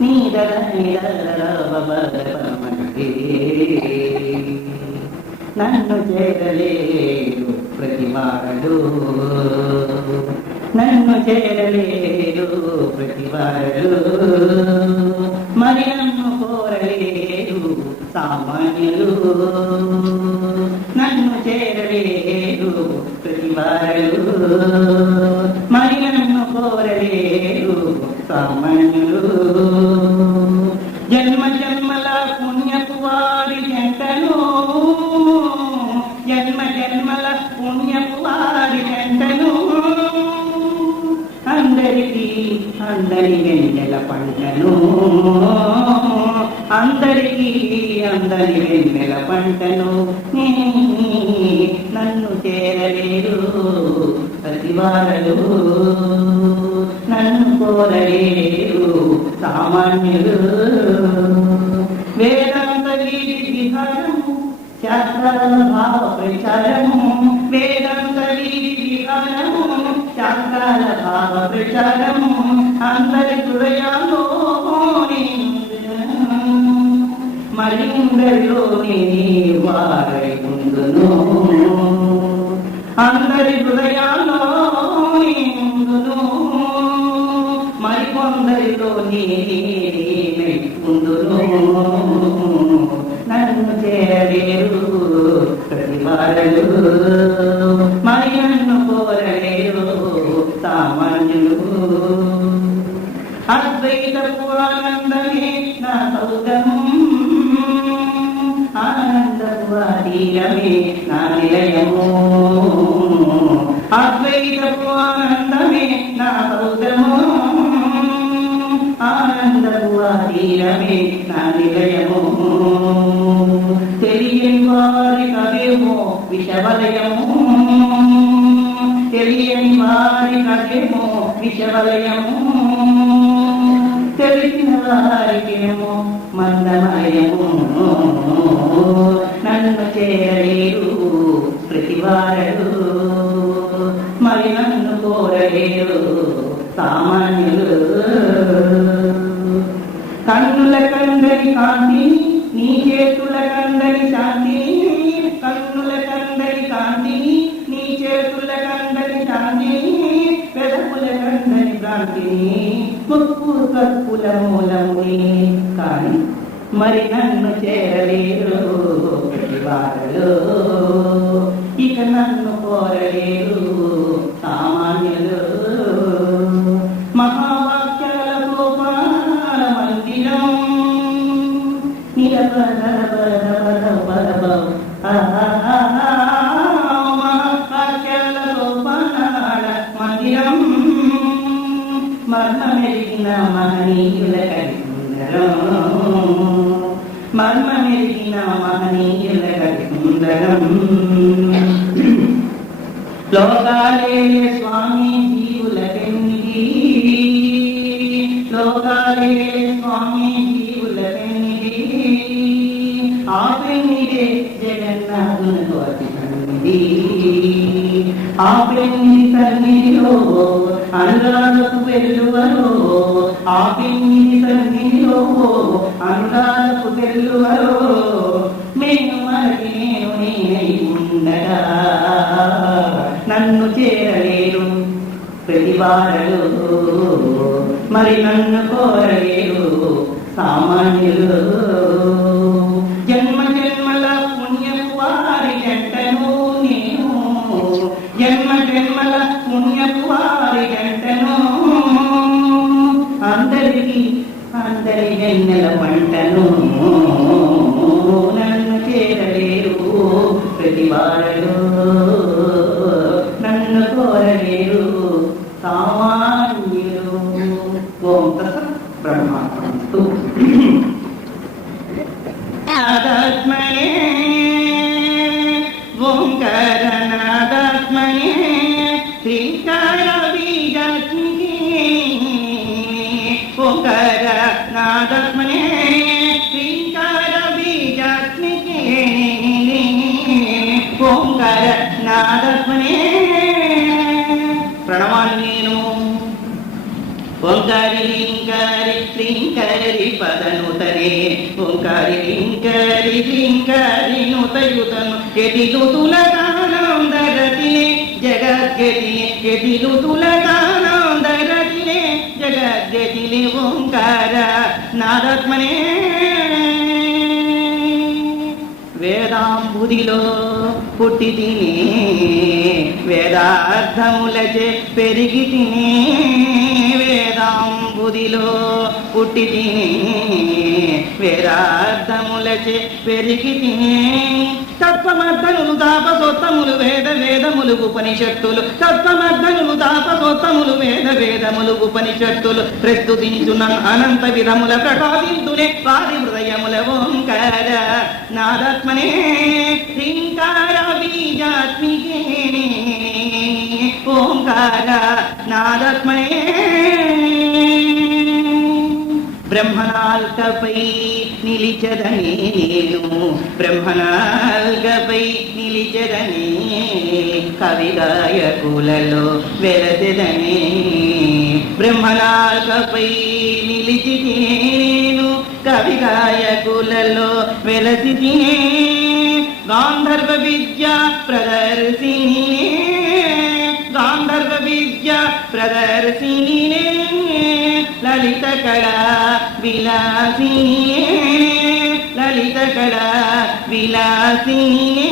నీదర నీదర బబరమగడే నన్ను చేరలేరు ప్రతివారలు, నన్ను చేరలేరు ప్రతివారలు, మరి నన్ను కోరలేరు సామాన్యులు, నన్ను చేరలేరు ప్రతివారలు, మరి నన్ను కోరలేరు సామాన్యులు. జన్మ జన్మల పుణ్యపు వారి జంటను, జన్మ జన్మల పుణ్యపు వారి జంటను, అందరికీ అందరి వెన్నెల పంటను, అందరికీ అందరి వెన్నెల పంటను, నన్ను చేరలేరు ప్రతివారలు, నన్ను కోరలేరు సామాన్యులు. వేదాంత విధానము శాస్త్రాల భావ ప్రచారము, వేదాంత విధానము శాస్త్రాల భావ ప్రచారము, అందరి హృదయాల్లో మరి అందరిలోనే వారై ఉండును, అందరి హృదయాల్లో ఉండును, మరికొందరిలో నేనై ఉండును, నన్ను చేరలేరు ప్రతివారలు, మరి నన్ను కోరలేరు సామాన్యులు. అద్వైతపు ఆనందమే నా సౌదము, ఆనందపు ఆధీరమే నా నిలయము, అద్వైతపు ఆనందమే నా సౌదము, ఆనందపు ఆధీరమే నా నిలయము. తెలియని వారి కదేమో విషవలయము, తెలియని వారి కదేమో విషవలయము, తెలిసిన వారికేమో మందమయము, నన్ను చేరలేరు ప్రతివారలు, మరి నన్ను కోరలేరు సామాన్యులు. కన్నుల కందరి కాంతి నీ చేతుల కందరి శాంతి, కన్నుల కందరి కాంతి నీ చేతుల కందరి శాంతి, పెదపుల కందరి భ్రాంతిని ముక్కు కప్పుల మూలముని, కానీ మరి నన్ను చేరలేరు ప్రతివారలు, ఇక నన్ను కోరలేరు సామాన్యులు. మహావాక్యాల గోపాల మందిరం మహావాక్యాల గోపాల మందిరం, మర్మమెరిగిన మహనీయుల కరిసుందరం, మర్మమెరిగిన మహనీయుల కరిసుందరం. లోకాలే స్వామి జీవుల పెన్నిది, లోకాలే స్వామి జీవుల పెన్నిది, ఆ పెన్నిదే జగన్నాథునకు అతి సన్నిధి, ఆ పెన్నిది సన్నిధిలో అనురాగపు వెల్లువలో, ఆ పెన్నిది సన్నిధిలో అనురాగపు వెల్లువలో, నేను మనకి నేను నేనై ఉండగా నన్ను చేరలేరు ప్రతివారలు, మరి నన్ను కోరలేరు సామాన్యులు. జన్మ జన్మల పుణ్యపు వారి జంటను నేను, జన్మ జన్మల పుణ్యపు వారి జంటను, అందరికీ అందరి వెన్నెల పంటను, నన్ను చేరలేరు ప్రతివారలు, నన్ను కోరలేరు సామాన్యులు. ఓం తత్సత్ బ్రహ్మార్పణమస్తు. నాదాత్మనే ఓంకారనాదాత్మనే శ్రీకార బీజాత్మికే, ఓంకారనాదాత్మనే శ్రీకార బీజాత్మికే, ఓంకారనాదాత్మనే. ప్రణవాన్ని నేను ఓంకారి లింకారి లింకారి పదనుతనే ఓంకారి లింకారి లింకారి నుతయుతను ఎదిలు తులగానందరతినే జగద్గతినే ఎదిలు తులగానందరతినే జగద్గతినే ఓంకార నాదాత్మనే వేదాంబుదిలో పుట్టి తినే వేదార్థములచే పెరిగి తినే వేదాంబుదిలో పుట్టి తినే వేదార్థములచే పెరిగి తినే తత్వమర్థనులు తాపసోత్తములు వేదములు ఉపనిషత్తులు తత్వమర్థనులు తాపసోత్తములు వేదములు ఉపనిషత్తులు ప్రస్తుతించున్న అనంత విధముల ప్రకాశింతునే వారి హృదయముల ఓంకార నాదాత్మనే లింకార బీజాత్మికే ఓంకార నాదాత్మనే బ్రహ్మనాల్కపై నిలిచదనే నేను బ్రహ్మనాల్కపై నిలిచదనే కవిగాయకులలో వెలసెదనే బ్రహ్మనాల్కపై నిలిచి నేను కవిగాయకులలో వెలసినే గాంధర్వ విద్య ప్రదర్శిని గాంధర్వ విద్య ప్రదర్శిని లలిత కళా విలాసిని లలిత కళా విలాసిని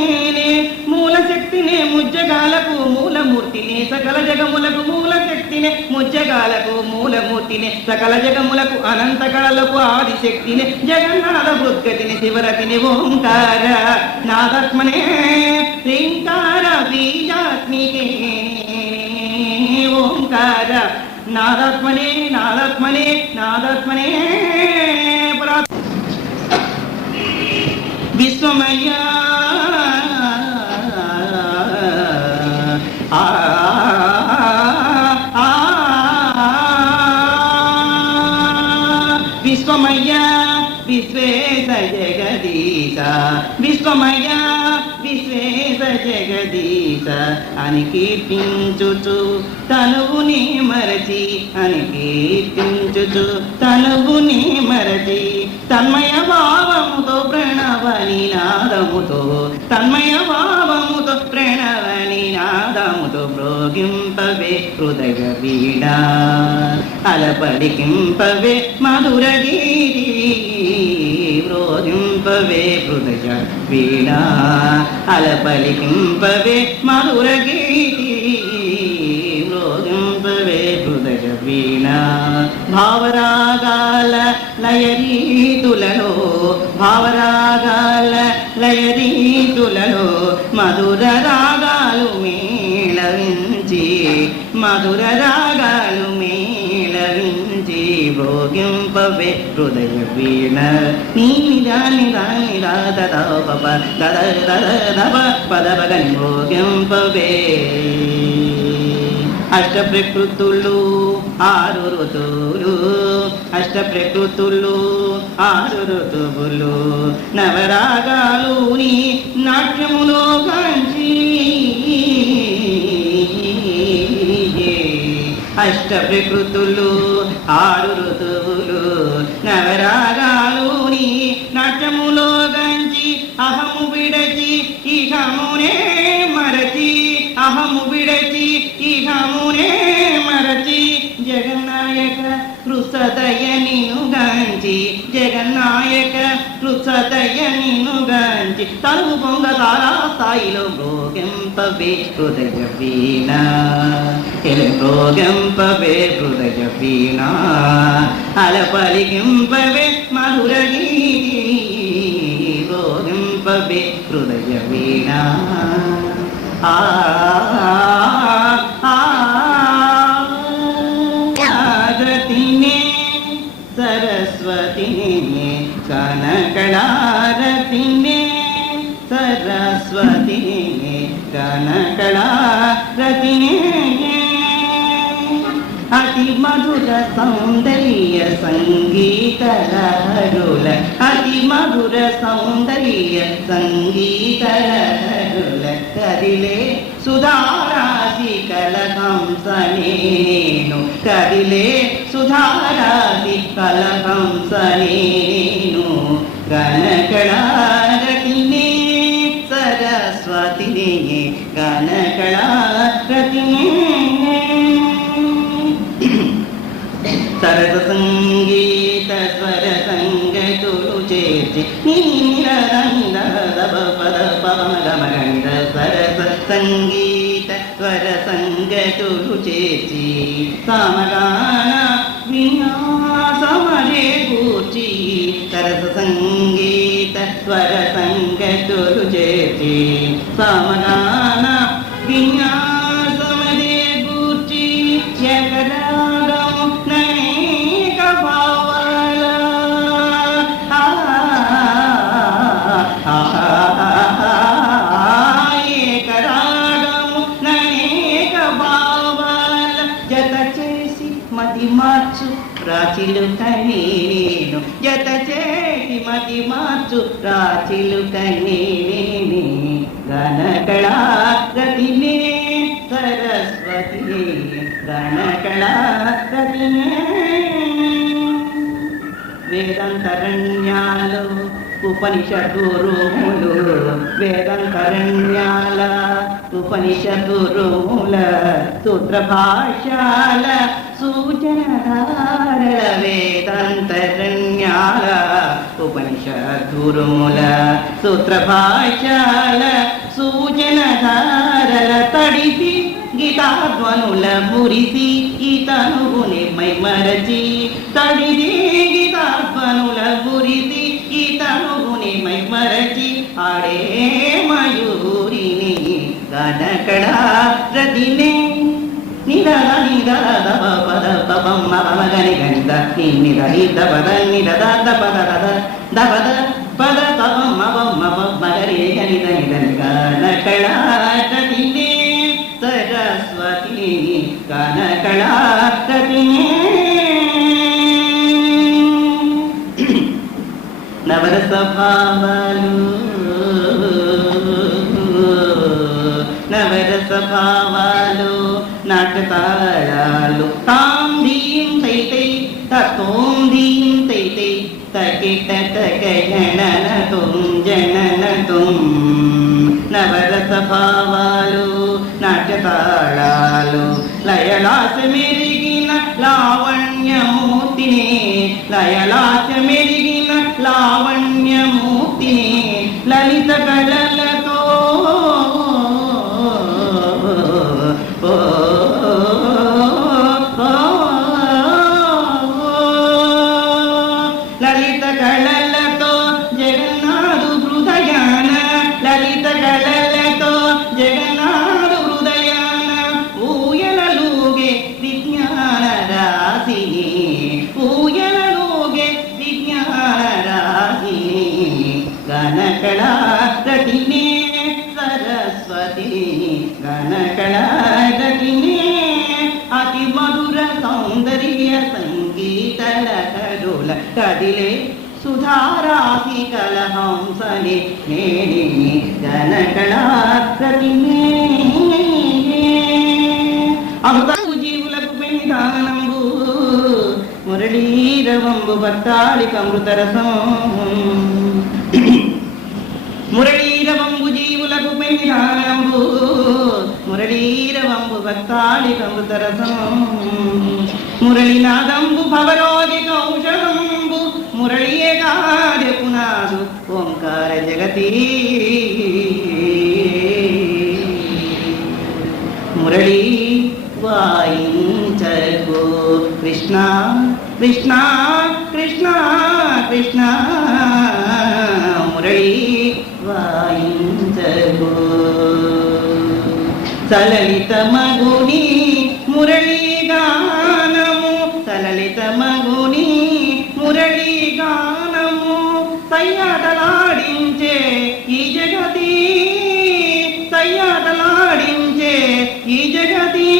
మూల శక్తినే ముజ్జగాలకు మూలమూర్తిని సకల జగములకు మూల శక్తిని ముజ్జగాలకు మూలమూర్తిని సకల జగములకు అనంత కళలకు ఆదిశక్తిని జగన్నాథ బుద్గతిని శివరతిని ఓంకార నాదాత్మనే శ్రీంకార బీజాత్మికే ఓంకార నాదాత్మనే నాదాత్మనే నాదాత్మనే విశ్వమయ్య విశ్వమయ్య విశ్వేశ జగదీశ విశ్వమయ్య విశ్వేశ జగదీశ అని కీర్తించుచు తనువుని మరచి అని కీర్తించుచు తనువుని మరచి తన్మయ భావముతో ప్రణవని నాదముతో తన్మయ భావముతో ప్రణవని నాదముతో భ్రోగింపవే హృదయ వీణా అలపడికింపవే మధుర గీతి భ్రోగింపవే హృదయ వీణా అలపలికింపవే మధుర గీతి భ్రోగింపవే హృదయ వీణా భావరాగాల లయరీతులలో భావరాగాల లయరీతులలో మధుర రాగాలు మేళవించి మధుర రాగాలు మేళవించి భోగింపవే హృదయ వీణ నీదాని దాని దాద పప దద దద దప పదపగని భోగింపవే అష్ట ప్రకృతులు ఆరు ఋతువులు అష్ట ప్రకృతులు ఆరు ఋతువులు నవరాగాలు నీ నాట్యములో కాంచి అష్ట ప్రకృతులు ఆరు ఋతువులు నవరాగాలు నీ నాట్యములో గంచి అహము విడచి ఇహమునే మరచి అహము విడచి ఇహమునే మరచి జగన్నాయక కృసదయ నిను గాంచి జగన్నాయక కృసదయ నిను గాంచి తనువు పొంగ తారా స్థాయిలో భోగింపవే హృదయ వీణ భోగింపవే హృదయ వీణ అలపలికింపవే మధుర గీతి భోగింపవే హృదయ వీణ ఆరతినే సరస్వతినే కనకళారతినే సరస్వతినే కనకళారతినే అతి మధుర సౌందర్య సంగీతలహరుల అతి మధుర సౌందర్య సంగీతలహరుల కదిలే సుధారాశి కలహంస నేను కదిలే సుధారాసి కలహంస నేను గణకళారతినే సరస్వతినే గణకళారతినే సరస సంగీత స్వర సంగతులు చేర్చి నీరంద పద పవమగమగండ సరస సంగీత స్వర సంగతులు చేర్చి సమగాన విన్యాసమడే కూర్చి సరస సంగీత స్వర సంగతులు చేర్చి సమగాన విన్యాసమడే కూర్చి జగరాగం ననేక భావాల ఏకరాగము ననేక భావాల జత చేసి మతి మార్చు రాచిలుకనే నేను జత చేసి మతి మార్చు రాచిలుకనే నేనే గణకళారతినే సరస్వతినే గణకళారతినే వేదంతరణ్యాలు ఉపనిషదురుములు వేదంతరణ్యాల ఉపనిషదురుముల సూత్రభాష్యాల సూచనధారల వేదంతరణ్యాల ఉపనిషదురుముల సూత్రభాష్యాల సూచనధారల తడిసి గీతాధ్వనుల మురిసి ఈతనుగుని మైమరచి తడిసి గీతాధ్వనుల మురిసి ఈతనుగుని మైమరచి ఆడే మయూరిని గణకళారతినే నిదల నిదల దప పద పపమ్మ పమగని గణిత నిద నిద పద నిద ద పద దపద పద పపమ్మ పమ్మ మగరి గణిత నిద గణకళారతినే సరస్వతి గణకళారతినే నవరస భావాలు నవరస భావాలు నాటతాళాలు తాం ధీం తైతై తోం ధీం తైతై తకిట తక జననతుం జననతుం నవరస భావాలు నాట్యతాళాలు లయలాస మెరిగిన లావణ్యమూర్తిని లయలాస మెరిగిన లావణ్యమూర్తిని లలిత కళలతో లలిత కళలతో జగన్నాథు హృదయాన లలిత కళలతో జగన్నాథు హృదయాన ఊయలలుగే విజ్ఞాన రాశిని ఊయలలుగే విజ్ఞాన రాశిని గణకళారతినే సరస్వతిని గణకళారతినే అతి మధుర సౌందర్య సంగీత లహరుల కదిలే సుధారాసి కలహంసని నేనే గణకళారతినే అమృతము జీవులకు పెనిదానంబు మురళీరవంబు భక్తాళికమృతరసం మురళీరవంబు జీవులకు పెనిదానంబు మురళీరవంబు భక్తాళికమృతరసం మురళినాదంబు భవరోగి కౌశలంబు మురళియే కాదే పునాదు ఓంకార జగతి మురళి వాయించకు కృష్ణ కృష్ణ కృష్ణ కృష్ణ మురళి వాయించకు సలలిత మగుని మురళి గానము సలలిత మగుని మురళి గానము సయ్యాటలాడించే ఈ జగతి సయ్యాటలాడించే ఈ జగతి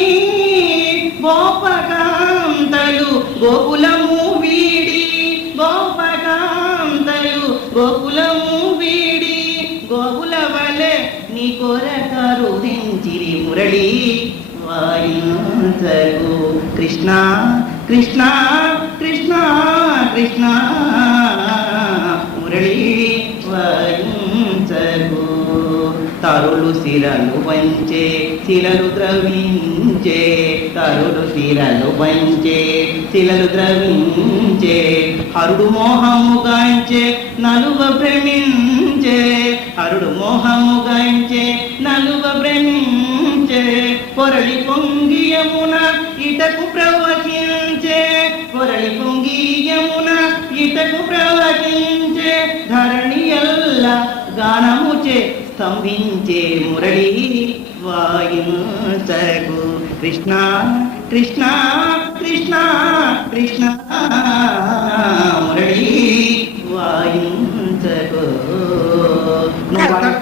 గోపకాంతలు గోకులము వీడి గోపకాంతలు గోకులము వీడి గోకుల వలె నీ కొరకరు దించిరి మురళి వాయించగు కృష్ణ కృష్ణ కృష్ణ కృష్ణ మురళీ వాయించకు. తరులు శిరలు వంచే శిలలు ద్రవించే, తరులు శిరలు వంచే శిలలు ద్రవించే, హరుడు మోహము గాంచే నలువ భ్రమించే, హరుడు మోహము గాంచే నలువ భ్రమించే, పొరలి పొంగియమున ఇటకు ప్రవహించే, పొరలి పొంగియమున ఇటకు ప్రవహించే, ధరణి ఎల్ల గానముచే స్తంభించే మురళీ వాయించకు. కృష్ణ కృష్ణ కృష్ణ కృష్ణ మురళీ వాయించకు.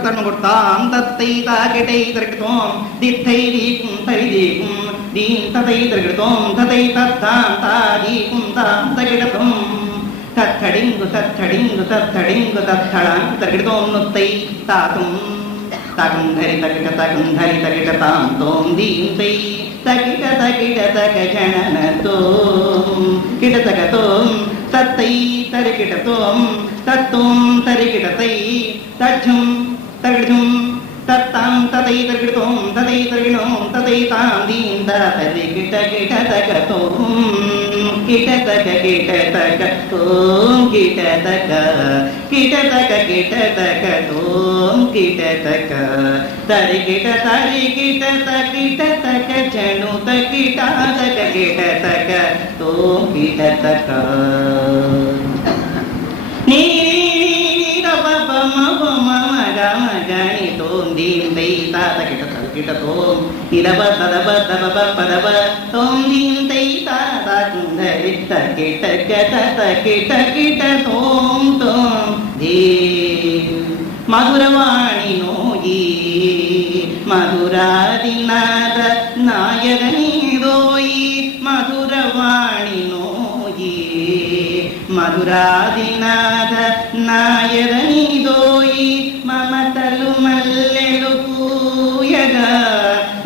తను కొడతాం తత్తై తాకిటై తరగతోం దిత్తై దీకుం తరి దీకుం దీం తతై తరగతోం తతై తత్తాం తాదీకుం తాం తగిడతం తత్తడింగు తత్తడింగు తత్తడింగు తత్తడాంగు తగిడతోం నుత్తై తాతుం తగం ధరి తగిట తగం ధరి తగిట తాం తోం దీం తై తగిట తగిట తగ జననతోం కిటతగతోం తత్తై తరికిటతోం తత్తోం తరికిటతై తజ్జం తగిడుం తత్తాం తతై తగిడుతోం తతై తగిడోం తతై తాం దీం తరికిట కిటతగతోం కిటతక కిటతక తోం కిటతక కిటతక కిటతక తోం కిటతక తరికిట తరికిట తకిటతక చణుత కిటతక కిటతక తోం కిటతక. నీ గని తోం దీం దై తాత కిట తకిట తోం ఇదబ తదబ తదబ పదబ తోం దీం దై తాత కుందరి తకిట గత తకిట కిట తోం తోం దే. మధురవాణి నోయి మధురాదినాద నాయగని దోయి, మధురవాణి నోయి మధురాదినాథ నాయగని దోయి, మమతలు మల్లెలు పూయగా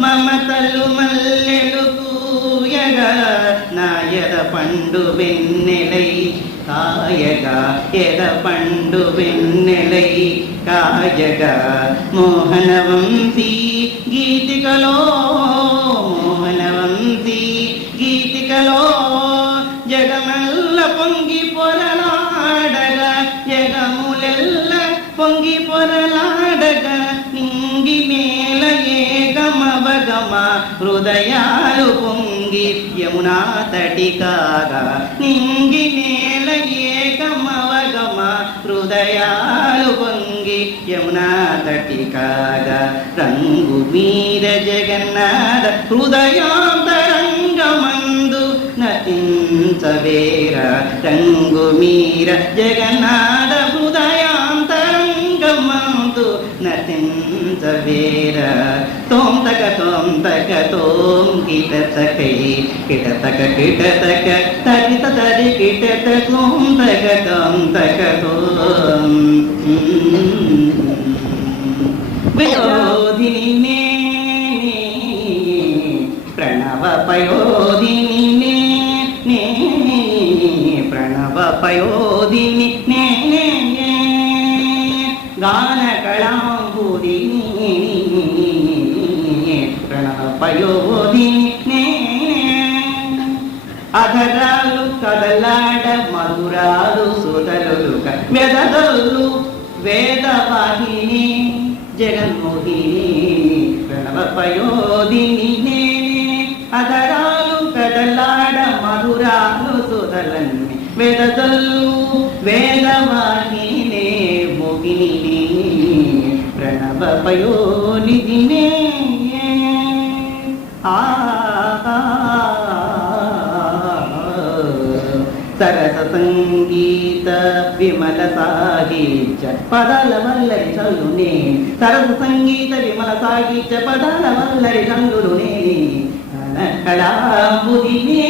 మమతలు మల్లెలు పూయగా, నాయద పండు వెన్నెలై కాయగా ఎద పండు వెన్నెలై కాయగా, మోహనవంశీ గీతికలో మోహనవంశీ గీతికలో జగమెల్ల పొంగి పొరలాడగా, జగములెల్ల పొంగి పొరలాడగా, నింగి మేల ఏగమవగమ హృదయాలు పొంగి యమునా తటి కాగా, నింగి మేల ఏగమవగమ హృదయాలు పొంగి యమునా తటి కాగా, రంగు మీద జగన్నాథ హృదయాంతరంగమందు నటించవేర, రంగు మీర జగన్నాథ హృదయాంతరంగమందు నటించవేర. తోం తక తోం కిటతకై కిటతక కిటతక తకిట తరి కిటత తోం తక తోం విరోధిని నే ప్రణవ పయోధిని నే ప్రణవ పయోధిని నే గాన కళాంబుదిని ప్రణవ పయోధిని నే. అధరాలు కదలాడ మధురాలు సుధరులు వెదదల్లు వేదవాహిని జగన్మోహిని ప్రణవ పయోధిని నే. అధరాలు కదలాడ మధురాలు సుధలన్ని వెదదల్లు వేదవాహిని మోహిని ప్రణవ పయోనిధినే. సరస సంగీత విమల సాహిత్య పదాల వల్లరి చల్లునే, సరస సంగీత విమల సాహిత్య పదాల వల్లరి చల్లునే, కళాంబుదినే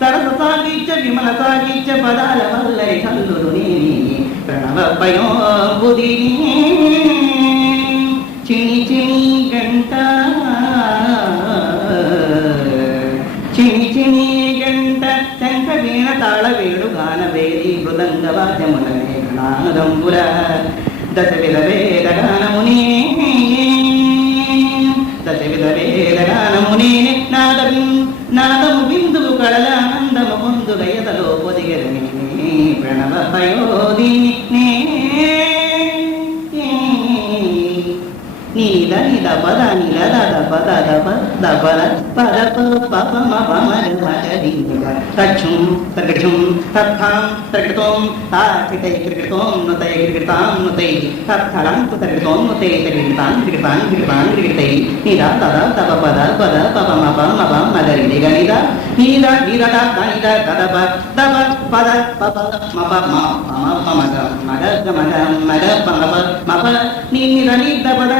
సరస సాహిత్య విమల సాహిత్య పదాల వల్లరి చల్లునే, ప్రణవ పయోంబుదినే. చిని చిని గంట చిని చిని వేణుగాన వేది మృదంగ వాద్యములనే గణాదంబుర దశవిధ వేదగానముని దశవిధ వేదగానముని నాదము బిందువు కళలానందము పొందు గయతలో పొదిగరని ప్రణవ పయోదిని నీద నిద పద నిద దద పద దప దపద పద పప మప మగరి తచ్చుం తగచుం తత్థాం తగటోం తాకితై క్రికటోం నుతై క్రికటాం నుతై తత్థలం తగటోం నుతై తగటాం క్రికటాం క్రికటాం క్రికటై నిద తద తప పద పద పప మప మప మగరి నిద నిద నిద నిద తదప దప పద పప మప మప మగ మగ మగ మగ మప మప నిద నిద పద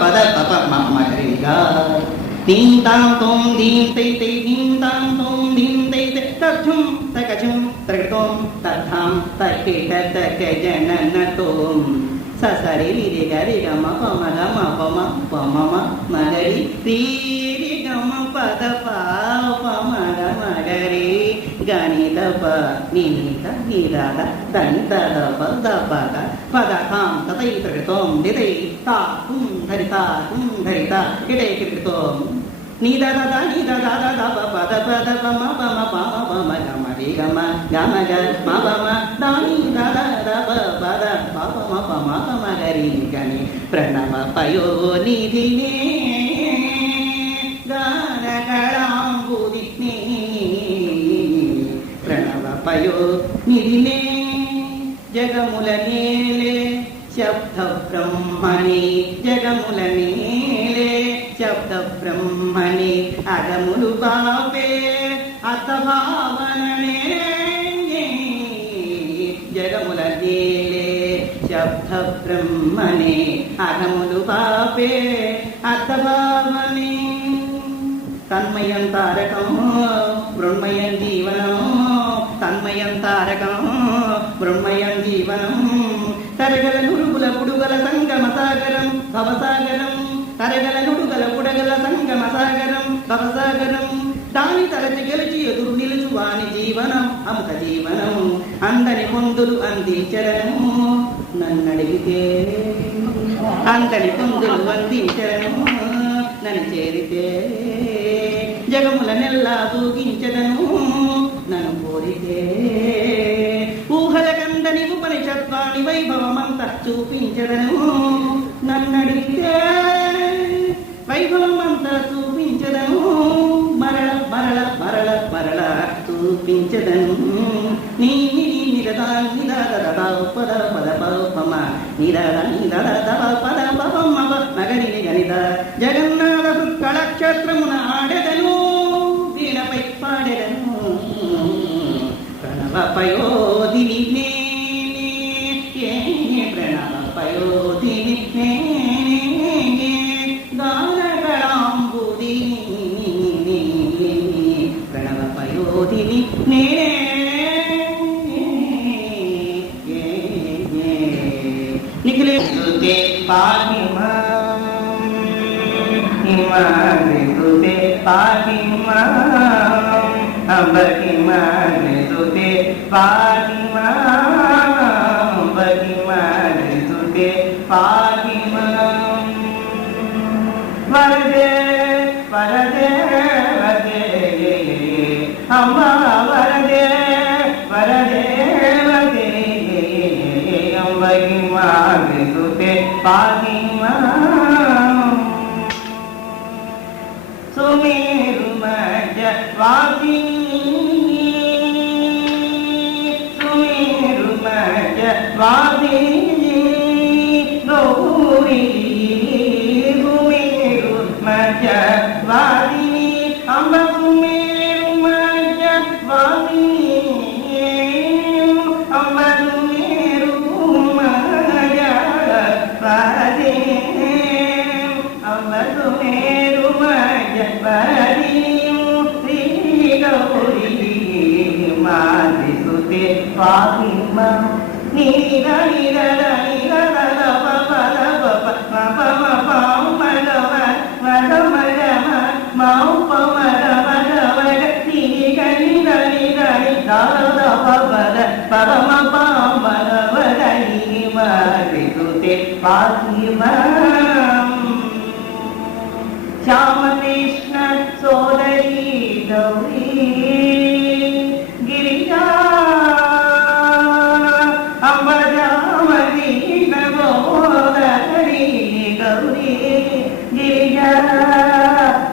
పద పప మగరిగా దీం తాం తోం దీం తై తై దీం తాం తోం దీం తై తై తచ్చుం తకచుం తగటోం తత్థాం తక్కి తక జననతోం ససరి రి గరి గమ పమ గమ పమ పమ మగరి రి గమ పద పమ మగరి గని దప నినిత నిరాద దని దప దపద పద తాం తతై తగటోం దిదై తా తుం ధరితా కిటై కిటోం నిద దద నిద దద దప పద పద పమ పమ పమ పమ గమ రి గమ గమ గ పమ దాని దద దప పద పమ పమ పమ గరి గని ప్రణవ పయోనిధినే గానగళాంబుదినే ప్రణవ పయోనిధినే జగముల నేలే శబ్ద బ్రహ్మణి జగముల నేలే శబ్ద బ్రహ్మణి అగములు బాపే అర్థభావననే జగముల నేలే శబ్ద బ్రహ్మణి అగములు బాపే అర్థభావనే తన్మయం తారకం బ్రహ్మయం జీవనం తన్మయం తారకం బ్రహ్మయం జీవనం తరగల నురుగుల పుడుగల సంగమ సాగరం భవసాగరం తరగల నుడుగల పుడగల సంగమ సాగరం భవసాగరం దాని తరచి గెలిచి ఎదురు నిలుచు వాని జీవనం అమృత జీవనం అందని పొందులు అందించరను నన్నడిగితే అంతని పొందులు అందించరను నన్ను చేరితే జగముల నెల్లా దూగించదను నన్ను కోరితే ఊహల కందని ఉపనిషత్వాని వైభవమంతా చూపించదను నన్నడిగితే వైభవమంతా చూపించదను మరల మరల మరల మరల చూపించదను నీ నిరదా నిరద పద పద పమ నిరద నిరద పద పమ మగరి గణిత జగన్నాథ కళక్షేత్రమున ఆడెదను వీణపై పాడెదను ప్రణవ పయోధిని ప్రణవ పయోధిని గానగళాంబుదిని ప్రణవ పయోధిని నేనే నిఖిలే పాహిమా హిమాలే పాహిమా అంబకిమాలే పాహిమా అంబకిమాలే పాహిమా వరదే వరదే వరదే అమ్మ వరదే వరదే వరదే అంబకిమాలే పాహిమా సుమేరు మధ్య వాసిని సుమేరు మధ్య వాసిని గౌరీ సుమేరు మధ్య వాసిని అంబ సుమేరు మధ్య వాసిని అంబ సుమేరు మధ్య వాసిని అంబ సుమేరు మధ్య మాదిసుతే పాహిమా నీర నీర నీర పప పప పమ పమ మగమ మగమ మౌ పమ మగమ నీర నీర నీర మగమగని విసుతే పాహి మాం శ్యామకృష్ణ సోదరి గౌరీ గిరిజా అంబజామతి నగోదరి గౌరీ గిరిజా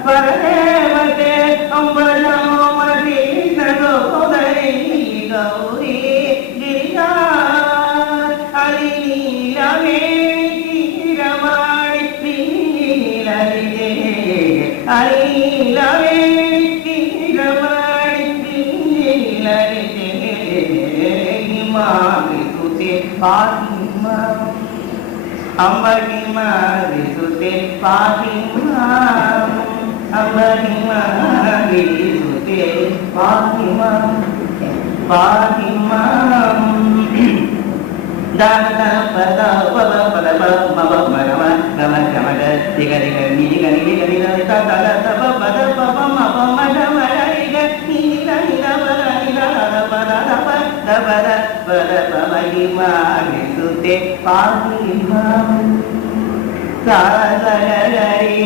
పరదేవతే అంబజామతి నగోదరి గౌరీ గిరిజా హరి రమే రమాణి శ్రీలలితే హరి రమే రమాణి శ్రీలలితే హిమావిసుతే పాహి మాం అంబ హిమావిసుతే పాహి మాం అంబ హిమావిసుతే పాహి మాం పాహి మాం దాన పద పద పద మమ మగమ గమ గమగ దిగ దిగ ని దిగ ని దిగ ని దిగ త పద పద పద మమ మగ మగ ని దిగ ని ద పద ని ద పద ద పద పద పద హిమా విసుతే పాహి మాం సాగరి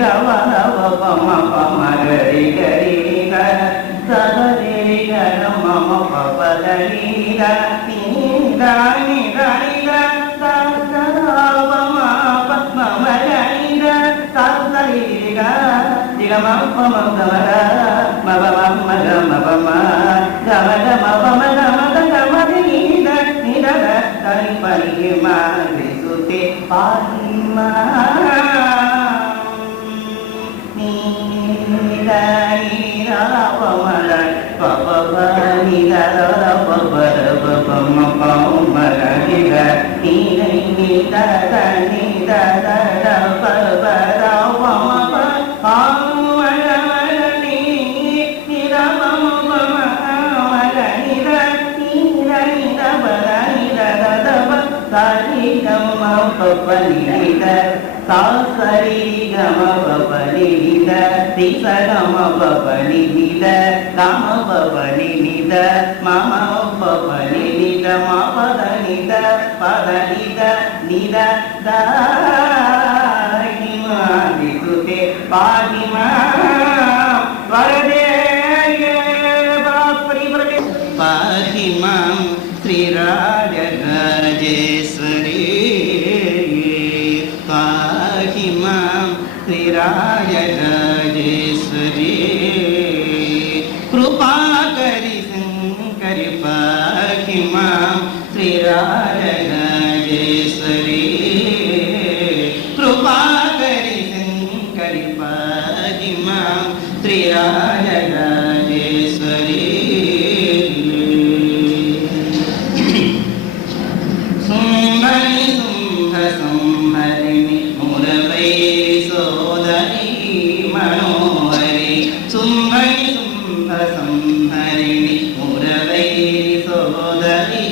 రవ రవ పమ పమ గరి గరి గ సగరి గర మమ పప గరి గ రాణి రాణి రామ పద్మ రాణి రాణి దిగ మమ గమర మమ మమ గమ పమ గమ గమ పమ గమ గమ నిద నిద తని పని మా విసుతే పాహి మాం నిద నిద పమల పప నిద ర పప ర పమ పమ నిద నిద నిద నిద ర పప ర పమ పమ ని నిద పమ పమ నిద నిద నిద పద నిద ద సరి గమ పప నిద సా సరి గమ పప నిద తి స గమ పప నిద గమ పప నిద మమ పప నిద మ పద నిద పద నిద నిద ద హిమా విసుతే పాహి మాం వరదే పాహి మాం శ్రీరాజరాజేశ్వరీ పాహి మాం శ్రీరాజరాజేశ్వరీ కృపాకరి శంకరి పాహి మాం శ్రీరాజరాజేశ్వరీ కృపాకరి శంకరి పాహి మాం శ్రీరాజరాజేశ్వరీ సుందరి శుంభ సంహరిణి మురవైరి సోదరి మనోహరి సుంభరి శుంభ సంహరిణి మురవైరి సోదరి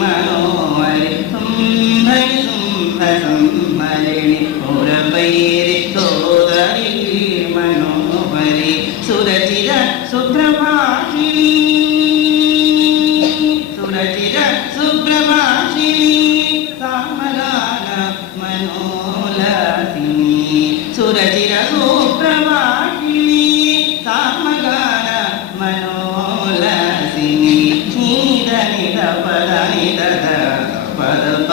మనోహరి సుంభరి శుంభ సంహరిణి మురవైరి సోదరి మనోహరి సురచిర సుప్రభాషిణి సురచిర సుప్రభాషిణి సామగాన మనోలాసిని సురచిర సుప్రభాషిణి సామగాన మనోలాసిని నీద నిద పద నిద పద ప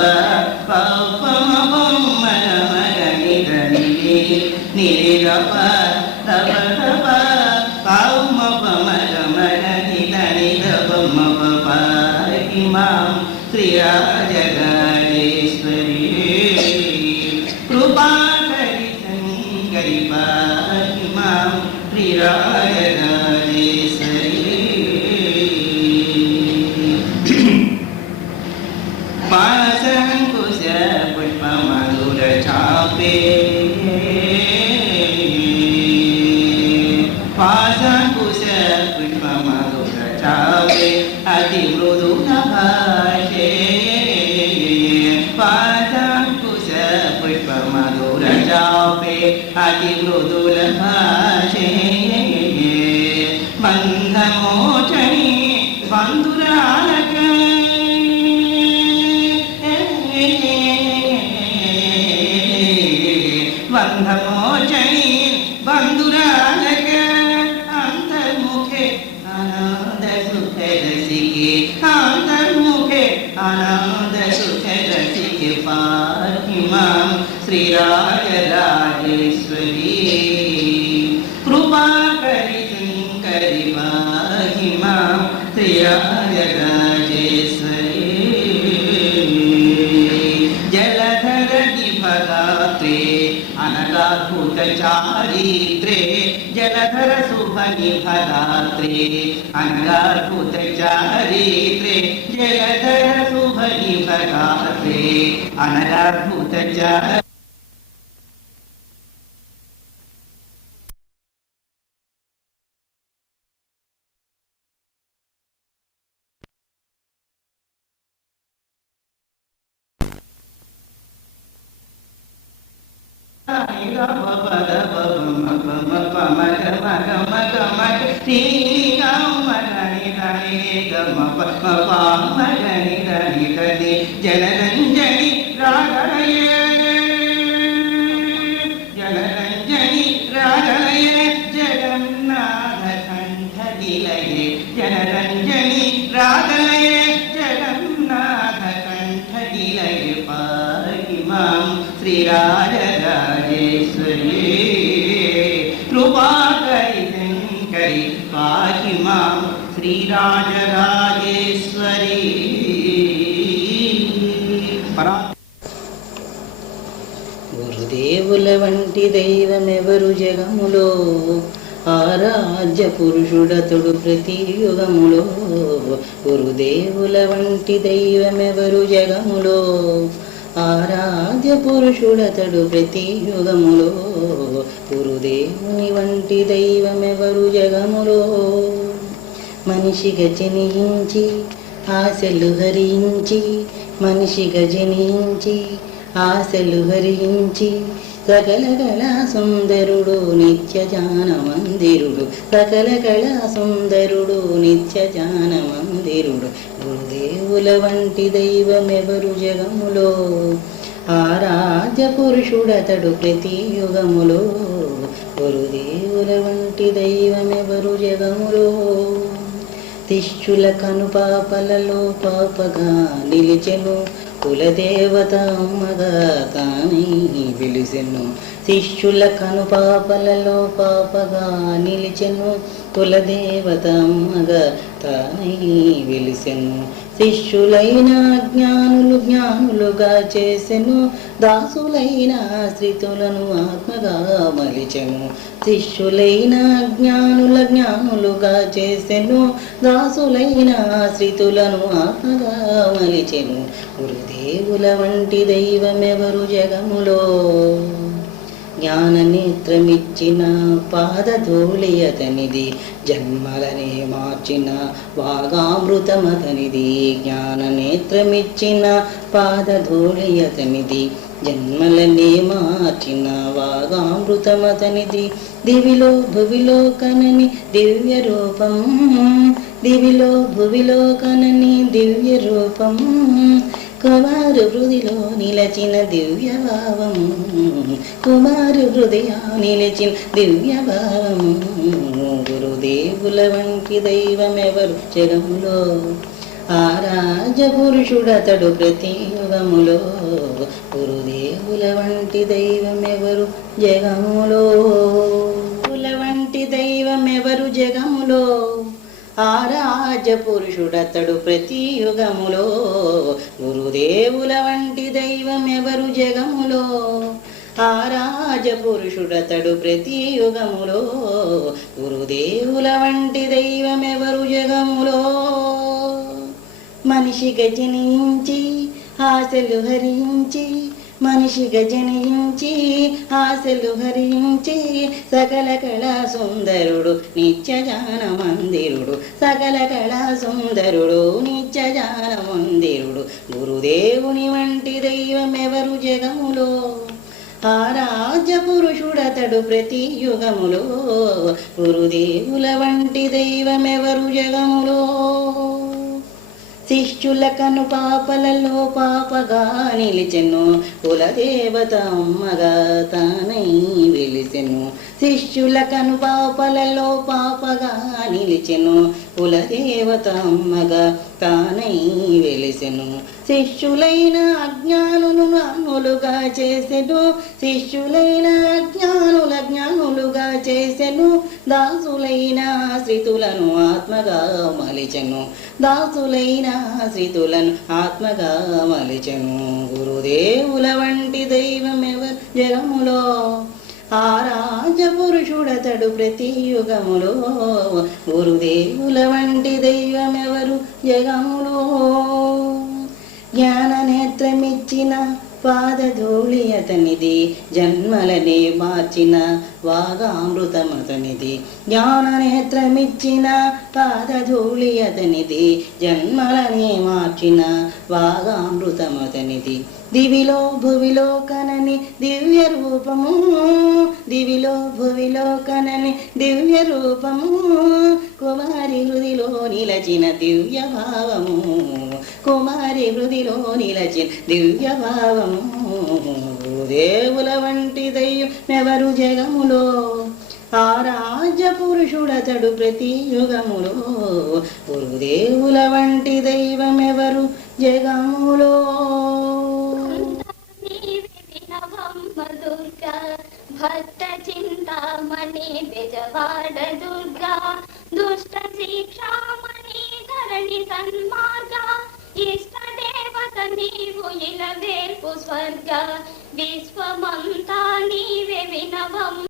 మగ మగ నిద నిది నిద ప తప తప పమ మగ మగ నిద నిద పమ పాహి మాం శ్రీరాజరాజేశ్వరీ కృపాకరి శంకరి పాహి మాం శ్రీరాజరాజేశ్వరీ పాశంకుశ పుష్ప మధుర చాపే పాశంకుశ పుష్ప మధుర చాపే అతి మృదుల భాషే పాశంకుశ పుష్ప మధుర చాపే అతి మృదుల భాషే బంధమోచని బంధురాల శ్రీరాజరాజేశ్వరి జలధర నిభగాత్రే అనగాద్భుత చారిత్రే జలధర శుభ నిభగాత్రే అనగాద్భుత చారిత్రే జలధర శుభ నిభగాత్రే అనగాద్భుత చారిత్రే జనరంజని రాగలయ జనరంజని రాగలయ జగన్నాథ కంఠదిలయే జనరంజని రాగలయ జగన్నాథ కంఠదిలయ పాకి మాం శ్రీరాజరాజేశ్వరి కృపాకరి శంకరి పాకి మాం శ్రీరాజరాజేశ్వరి. గురుదేవుల వంటి దైవమెవరు జగములో, ఆరాధ్య పురుషుడతడు ప్రతి యుగములో. గురుదేవుల వంటి దైవమెవరు జగములో, ఆరాధ్య పురుషుడతడు ప్రతి యుగములో. గురుదేవుని వంటి దైవమెవరు జగములో. మనిషిగా జనించి ఆశలు హరించి, మనిషిగా జనించి ఆశలు హరించి, సకల కళా సుందరుడు నిత్య జ్ఞాన మందిరుడు, సకల కళా సుందరుడు నిత్య జ్ఞాన మందిరుడు. గురుదేవుల వంటి దైవమెవరు జగములో, ఆరాధ్య పురుషుడతడు ప్రతి యుగములో. గురుదేవుల వంటి దైవమెవరు జగములో. శిష్యుల కనుపాపలలో పాపగా నిలిచెను, కులదేవత అమ్మగా తానై వెలిసెను. శిష్యుల కనుపాపలలో పాపగా నిలిచెను, కులదేవత అమ్మగా తానై వెలిసెను. శిష్యులైన జ్ఞానులు జ్ఞానులుగా చేసెను, దాసులైన ఆశ్రితులను ఆత్మగా మలిచెను. శిష్యులైన జ్ఞానుల జ్ఞానులుగా చేసెను, దాసులైన ఆశ్రితులను ఆత్మగా మలిచెను. గురుదేవుల వంటి దైవమెవరు జగములో. జ్ఞాన నేత్రమిచ్చిన పాదధూళి అతనిది, జన్మలనే మార్చిన వాగామృతమతనిది. జ్ఞాన నేత్రమిచ్చిన పాదధూళి అతనిది, జన్మలనే మార్చిన వాగామృతమతనిది. దివిలో భువిలో కనని దివ్య రూపం, దివిలో భువిలో కనని దివ్య రూపం. కుమారు హృదిలో నిలచిన దివ్య భావము, కుమారు హృదయ నిలచిన దివ్య భావము. గురుదేవుల వంటి దైవమెవరు జగములో, ఆరాధ్య పురుషుడతడు ప్రతి యుగములో. గురుదేవుల వంటి దైవమెవరు జగములో, గురుల వంటి దైవమెవరు జగములో. ఆరాధ్య పురుషుడతడు ప్రతి యుగములో. గురుదేవుల వంటి దైవమెవరు జగములో, ఆరాధ్య పురుషుడతడు ప్రతి యుగములో. గురుదేవుల వంటి దైవమెవరు జగములో. మనిషిగా జనించి ఆశలు హరించి, మనిషిగా జనించి ఆశలు హరించి, సకల కళా సుందరుడు నిత్య జ్ఞాన మందిరుడు, సకల కళా సుందరుడు నిత్య జ్ఞాన మందిరుడు. గురుదేవుని వంటి దైవమెవరు జగములో, ఆరాధ్య పురుషుడతడు ప్రతి యుగములో. గురుదేవుల వంటి దైవమెవరు జగములో. శిష్యుల కను పాపలలో పాపగా నిలిచెను, కులదేవత అమ్మగా తానై వెలిసెను. శిష్యుల కను పాపలలో పాపగా నిలిచెను కులదేవత అమ్మగా తానై వెలిసెను. శిష్యులైన అజ్ఞానులు జ్ఞానులుగా చేసెను, శిష్యులైన జ్ఞానులుగా చేసెను, దాసులైన ఆశ్రితులను ఆత్మగా మలిచెను, దాసులైన ఆశ్రితులను ఆత్మగా మలిచెను. గురుదేవుల వంటి దైవం ఎవరు జగములో, ఆ రాజపురుషుడతడు ప్రతి యుగములో. గురుదేవుల వంటి దైవం ఎవరు జగములో. జ్ఞాన నేత్రమిచ్చిన పాదధూళి అతనిది, జన్మలనే మార్చిన వాగామృతమతనిది. జ్ఞాన నేత్రమిచ్చిన పాదధూళి అతనిది, జన్మలనే మార్చిన వాగామృతమతనిది. దివిలో భువిలో కనని దివ్య రూపము, దివిలో భువిలో కనని దివ్య రూపము, కుమారి హృదిలో నిలచిన దివ్య భావము, కుమారి హృదిలో నిలచిన దివ్య భావము. దేవుల వంటి దైవమెవరు జగములో, ఆ రాజ్య పురుషుడతడు ప్రతి యుగములో. గురుదేవుల వంటి దైవమెవరు జగములో. దుర్గా భక్త చింతామణి బెజవాడ దుర్గా, దుష్ట శిక్షామణి ధరణి సన్మార్గ, ఇష్ట దేవత నీవు ఇలవేల్పు స్వర్గ, విశ్వమంతా నీవే వినవం.